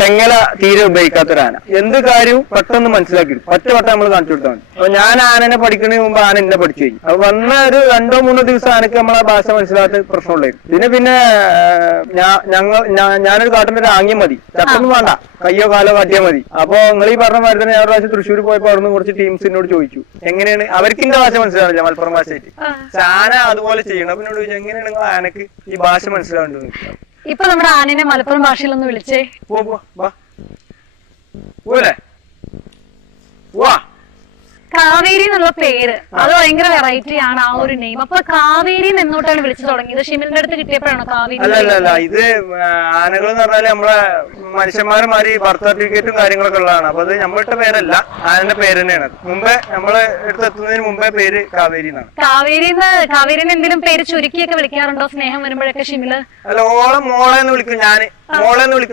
ചെങ്ങല തീരെ ഉപയോഗിക്കാത്ത ഒരു ആന. എന്ത് കാര്യവും പെട്ടെന്ന് മനസ്സിലാക്കി ഒറ്റവട്ടം നമ്മൾ കാണിച്ചു കൊടുത്താൽ മതി. അപ്പൊ ഞാൻ ആനനെ പഠിക്കുന്നതിന് മുമ്പ് ആന എന്നെ പഠിച്ചു കഴിഞ്ഞു. അപ്പൊ വന്ന ഒരു 2-3 ദിവസം ആനക്ക് നമ്മളെ ഭാഷ മനസ്സിലാത്ത പ്രശ്നമുള്ളായിരുന്നു. പിന്നെ ഞാനൊരു കാട്ടുന്ന ഒരു ആംഗ്യം മതി, ചട്ടൊന്നും വേണ്ട, കയ്യോ കാലോ കാട്ടിയാൽ മതി. അപ്പൊ നിങ്ങൾ ഈ പറഞ്ഞ മാതിരി തന്നെ ഞാൻ ഒരു പ്രാവശ്യം തൃശ്ശൂർ പോയപ്പോ അവിടുന്ന് കുറച്ച് ടീംസിനോട് ചോദിച്ചു എങ്ങനെയാണ് അവർക്ക് ഇന്റെ ഭാഷ മനസ്സിലാവില്ല, മലപ്പുറം ഭാഷയായിട്ട്. ആന അതുപോലെ ചെയ്യണം. അപ്പൊ എന്നോട് ചോദിച്ചു എങ്ങനെയാണ് നിങ്ങൾ ആനക്ക് ഈ ഭാഷ മനസ്സിലാവേണ്ടത്. ഇപ്പൊ നമ്മുടെ ആനനെ മലപ്പുറം ഭാഷയിൽ ഒന്ന് വിളിച്ചേ. പോലെ വാ. കാവേരി എന്നുള്ള പേര് അത് ഭയങ്കര വെറൈറ്റി ആണ്, ആ ഒരു നെയിം. അപ്പൊ കാവേരി എന്നോട്ടാണ് വിളിച്ചു തുടങ്ങിയത്. ഷിമിലിന്റെ അടുത്ത് കിട്ടിയപ്പോഴാണോ കാവേരി? അല്ല, ഇത് ആനകൾ എന്ന് പറഞ്ഞാല് നമ്മളെ മനുഷ്യന്മാരുമാതിരി ബർത്ത് സർട്ടിഫിക്കറ്റും കാര്യങ്ങളൊക്കെ ഉള്ളതാണ്. അപ്പൊ അത് നമ്മളുടെ പേരല്ല, ആനന്റെ പേര് തന്നെയാണ്. മുമ്പേ നമ്മള് എടുത്തെത്തുന്നതിന് മുമ്പേ പേര് കാവേരി എന്നാണ്. കാവേരിന്ന് എന്തെങ്കിലും പേര് ചുരുക്കിയൊക്കെ വിളിക്കാറുണ്ടോ സ്നേഹം വരുമ്പോഴൊക്കെ ഷിമില്? അല്ല, മോളെ എന്ന് വിളിക്കും. ഞാന് മോളെ എന്ന് വിളിക്കും.